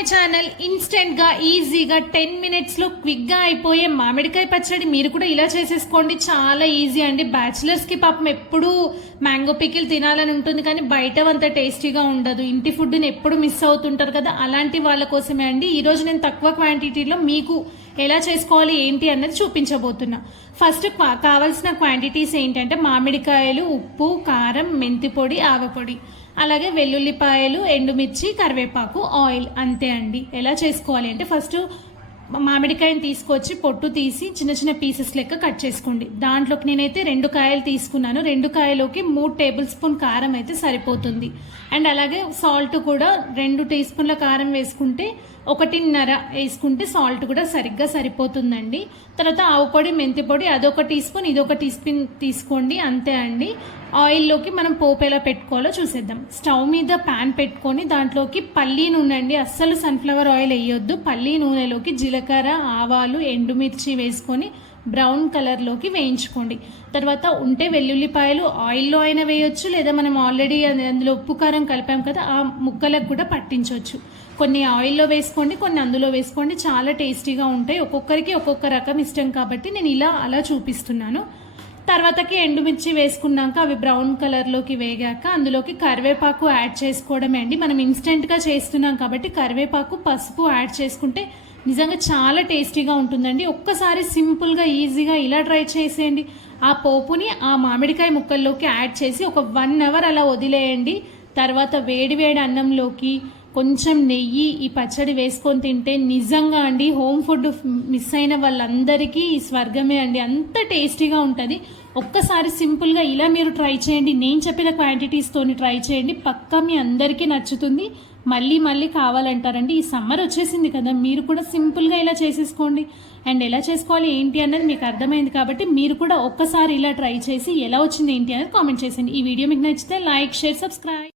My channel. Instant గా ఈజీగా 10 minutes లో క్విక్ గా అయిపోయే మామిడికాయ పచ్చడి మీరు కూడా ఇలా చేసేసుకోండి. చాలా ఈజీ అండి. బ్యాచిలర్స్ కి పాపం ఎప్పుడు మ్యాంగో పికిల్ తినాలని ఉంటుంది కానీ బయట అంత టేస్టీగా ఉండదు. ఇంటి ఫుడ్ ని ఎప్పుడు మిస్ అవుతుంటారు కదా, అలాంటి వాళ్ళ కోసమే అండి ఈ రోజు నేను తక్కువ క్వాంటిటీలో మీకు ఎలా చేసుకోవాలి ఏంటి అన్నది చూపించబోతున్నా. ఫస్ట్ కావాల్సిన క్వాంటిటీస్ ఏంటంటే మామిడికాయలు, ఉప్పు, కారం, మెంతి పొడి, ఆవపొడి, అలాగే వెల్లుల్లిపాయలు, ఎండుమిర్చి, కరివేపాకు, ఆయిల్, అంతే అండి. ఎలా చేసుకోవాలి అంటే ఫస్ట్ మామిడికాయని తీసుకొచ్చి పొట్టు తీసి చిన్న చిన్న పీసెస్ లెక్క కట్ చేసుకోండి. దాంట్లోకి నేనైతే 2 కాయలు తీసుకున్నాను. 2 కాయలోకి 3 టేబుల్ స్పూన్ కారం అయితే సరిపోతుంది. అండ్ అలాగే సాల్ట్ కూడా 2 టీ స్పూన్ల కారం వేసుకుంటే 1.5 వేసుకుంటే సాల్ట్ కూడా సరిగ్గా సరిపోతుందండి. తర్వాత ఆవు పొడి, మెంతి పొడి అదొక టీ స్పూన్, ఇదొక టీ స్పూన్ తీసుకోండి, అంతే అండి. ఆయిల్లోకి మనం పోపు ఎలా పెట్టుకోవాలో చూసేద్దాం. స్టవ్ మీద ప్యాన్ పెట్టుకొని దాంట్లోకి పల్లీ నూనె అండి, అస్సలు సన్ఫ్లవర్ ఆయిల్ వేయొద్దు. పల్లీ నూనెలోకి జీలకర్ర, ఆవాలు, ఎండుమిర్చి వేసుకొని బ్రౌన్ కలర్లోకి వేయించుకోండి. తర్వాత ఉంటే వెల్లుల్లిపాయలు ఆయిల్లో అయినా వేయొచ్చు, లేదా మనం ఆల్రెడీ అందులో ఉప్పు కారం కలిపాం కదా ఆ ముక్కలకు కూడా పట్టించవచ్చు. కొన్ని ఆయిల్లో వేసుకోండి, కొన్ని అందులో వేసుకోండి, చాలా టేస్టీగా ఉంటాయి. ఒక్కొక్కరికి ఒక్కొక్క రకం ఇష్టం కాబట్టి నేను అలా చూపిస్తున్నాను. తర్వాతకి ఎండుమిర్చి వేసుకున్నాక అవి బ్రౌన్ కలర్లోకి వేగాక అందులోకి కరివేపాకు యాడ్ చేసుకోవడమే అండి. మనం ఇన్స్టెంట్గా చేస్తున్నాం కాబట్టి కరివేపాకు, పసుపు యాడ్ చేసుకుంటే నిజంగా చాలా టేస్టీగా ఉంటుందండి. ఒక్కసారి సింపుల్గా ఈజీగా ఇలా ట్రై చేసేయండి. ఆ పోపుని ఆ మామిడికాయ ముక్కల్లోకి యాడ్ చేసి ఒక 1 hour అలా వదిలేయండి. తర్వాత వేడి వేడి అన్నంలోకి కొంచెం నెయ్యి ఈ పచ్చడి వేసుకొని తింటే నిజంగా అండి హోమ్ ఫుడ్ మిస్ అయిన వాళ్ళందరికీ ఈ స్వర్గమే అండి. అంత టేస్టీగా ఉంటుంది. ఒక్కసారి సింపుల్గా ఇలా మీరు ట్రై చేయండి. నేను చెప్పిన క్వాంటిటీస్తోని ట్రై చేయండి, పక్కా మీ అందరికీ నచ్చుతుంది. మళ్ళీ మళ్ళీ కావాలంటారండి. ఈ సమ్మర్ వచ్చేసింది కదా, మీరు కూడా సింపుల్గా ఇలా చేసేసుకోండి. అండ్ ఎలా చేసుకోవాలి ఏంటి అన్నది మీకు అర్థమైంది కాబట్టి మీరు కూడా ఒక్కసారి ఇలా ట్రై చేసి ఎలా వచ్చింది ఏంటి అనేది కామెంట్ చేసేయండి. ఈ వీడియో మీకు నచ్చితే లైక్, షేర్, సబ్స్క్రైబ్.